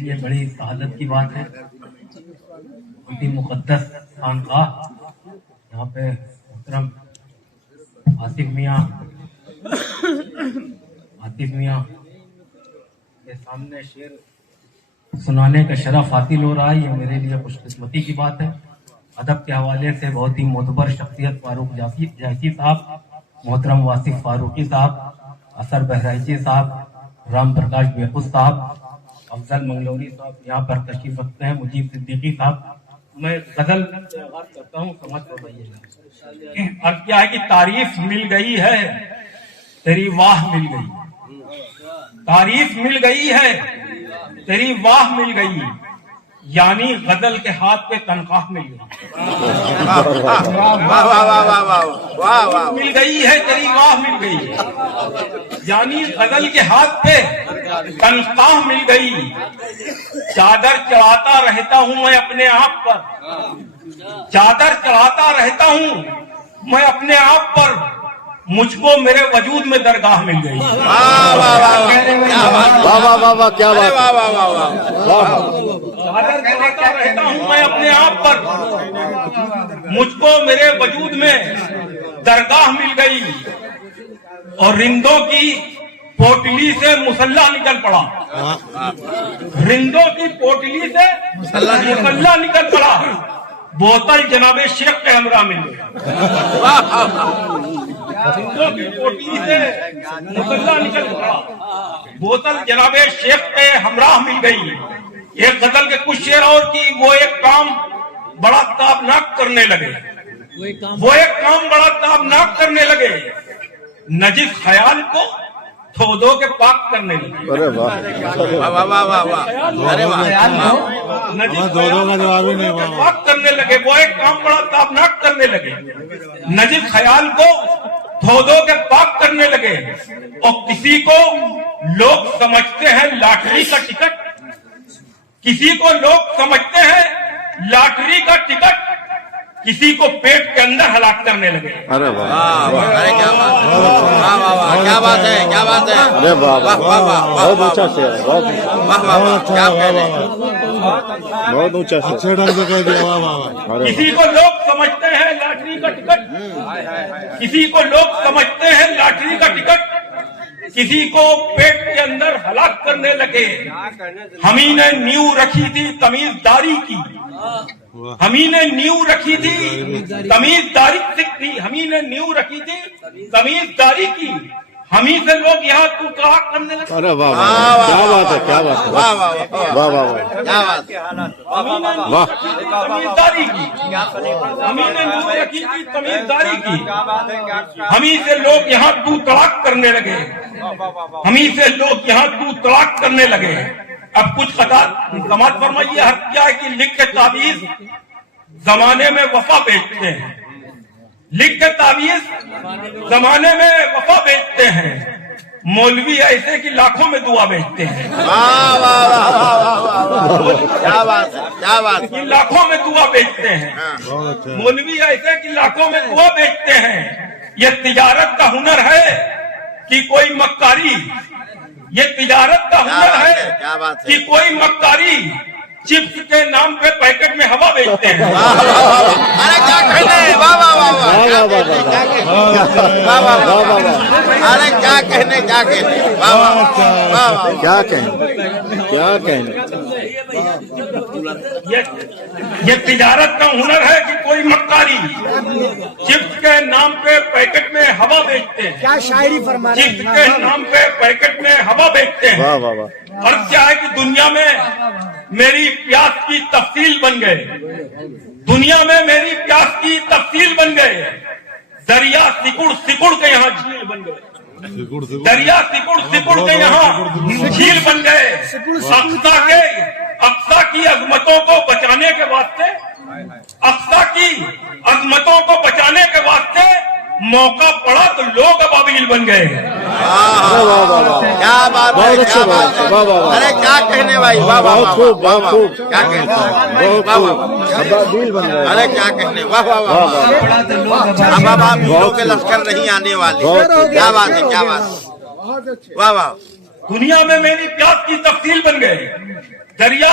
لیے بڑی سعادت کی بات ہے. بہت ہی مقدس خانقاہ. یہاں پہ محترم آصف میاں کے سامنے شعر سنانے کا شرف حاصل ہو رہا ہے. یہ میرے لیے خوش قسمتی کی بات ہے. ادب کے حوالے سے بہت ہی معتبر شخصیت فاروق جیسی صاحب, محترم واصف فاروقی صاحب, اثر بہرائچی صاحب, رام پرکاش بیخود صاحب, افضل منگلوری صاحب یہاں پر تشریف رکھتے ہیں, مجیب صدیقی صاحب. میں غزل سے آغاز کرتا ہوں, سمجھ فرمائیے گا. اب کیا ہے کہ تعریف مل گئی ہے تیری واہ مل گئی, تعریف مل گئی ہے تیری واہ مل گئی, یعنی غزل کے ہاتھ پہ تنخواہ مل گئی. مل گئی ہے تیری واہ مل گئی, یعنی غزل کے ہاتھ پہ تنخواہ مل گئی. چادر چڑھاتا رہتا ہوں میں اپنے آپ پر, چادر چڑھاتا رہتا ہوں میں اپنے آپ پر, مجھ کو میرے وجود میں درگاہ مل گئی. کیا بات, چادر چڑھاتا رہتا ہوں میں اپنے آپ پر, مجھ کو میرے وجود میں درگاہ مل گئی. اور رندوں کی پوٹلی سے مسلح نکل پڑا, رندوں کی پوٹلی سے مسلح نکل پڑا, بوتل جناب شیخ کے ہمراہ مل گئی. رندوں کی پوٹلی سے مسلح نکل پڑا, بوتل جناب شیخ کے ہمراہ مل گئی. ایک غزل کے کچھ شعر اور کی, وہ ایک کام بڑا تابناک کرنے لگے, وہ ایک کام بڑا تابناک کرنے لگے, نجس خیال کو دھو دھو کے پاک کرنے لگے. پاک کرنے لگے, وہ ایک کام بڑا تابناک کرنے لگے, نجس خیال کو دھو دھو کے پاک کرنے لگے. اور کسی کو لوگ سمجھتے ہیں لاٹری کا ٹکٹ, کسی کو لوگ سمجھتے ہیں لاٹری کا ٹکٹ, کسی کو پیٹ کے اندر ہلاک کرنے لگے. ارے واہ, کیا بات ہے, کیا بات ہے, ارے واہ, بہت اونچا شعر ہے, بہت اونچا شعر. کسی کو لوگ سمجھتے ہیں لاٹری کا ٹکٹ, کسی کو لوگ سمجھتے ہیں لاٹری کا ٹکٹ, کسی کو پیٹ کے اندر ہلاک کرنے لگے. ہمیں نے نیو رکھی تھی تمیزداری کی, ہمیں نے نیو رکھی تھی تمیزداری کی, ہمیں نے نیو رکھی تھی تمیزداری کی, ہمیں سے لوگ یہاں تو طلاق کرنے لگے. ارے واہ, کیا بات ہے, کیا بات ہے, واہ واہ واہ, تمیزداری کی, ہمیں نے نیو رکھی تھی تمیزداری کی, ہمیں سے لوگ یہاں تو طلاق کرنے لگے, ہمیں سے لوگ یہاں تو طلاق کرنے لگے. اب کچھ خطات سماعت فرمائیے. حق کیا ہے کہ لکھ کے تعویذ زمانے میں وفا بیچتے ہیں, لکھ کے تعویذ زمانے میں وفا بیچتے ہیں, مولوی ایسے کہ لاکھوں میں دعا بیچتے ہیں. لاکھوں میں دعا بیچتے ہیں, مولوی ایسے کہ لاکھوں میں دعا بیچتے ہیں. یہ تجارت کا ہنر ہے کہ کوئی مکاری, یہ تجارت کا ہنر ہے کہ کوئی مکاری چپس کے نام پہ پیکٹ میں ہوا بیچتے ہیں. ارے کیا کہنے, ارے کیا کہنے, کیا کہنے, کیا کہیں, کیا کہنے. یہ تجارت کا ہنر ہے کہ کوئی مکاری چپس کے نام پہ پیکٹ میں ہوا بیچتے ہیں. کیا شاعری فرما رہے ہیں, چپس کے نام پہ پیکٹ میں ہوا بیچتے ہیں. واہ واہ واہ, اور کیا ہے کہ دنیا میں میری پیاس کی تفصیل بن گئے, دنیا میں میری پیاس کی تفصیل بن گئے. دریا سکڑ سکڑ کے یہاں جھیل بن گئے, دریا سکڑ سکڑ کے یہاں جھیل بن گئے. اقصا کی عظمتوں کو بچانے کے واسطے, اقصا کی عظمتوں کو بچانے کے واسطے موقع پڑا تو لوگ ابابیل بن گئے. کیا بات ہے, کیا بات ہے, ارے کیا کہنے بھائی, بہت خوب, بہت خوب, کیا کہنے, ابابیل بن گئے. ارے کیا کہنے, واہ واہ واہ, اب ابابیلوں کے لشکر نہیں آنے والے. کیا بات ہے, کیا بات ہے, واہ واہ. دنیا میں میری پیاس کی تفصیل بن گئے, دریا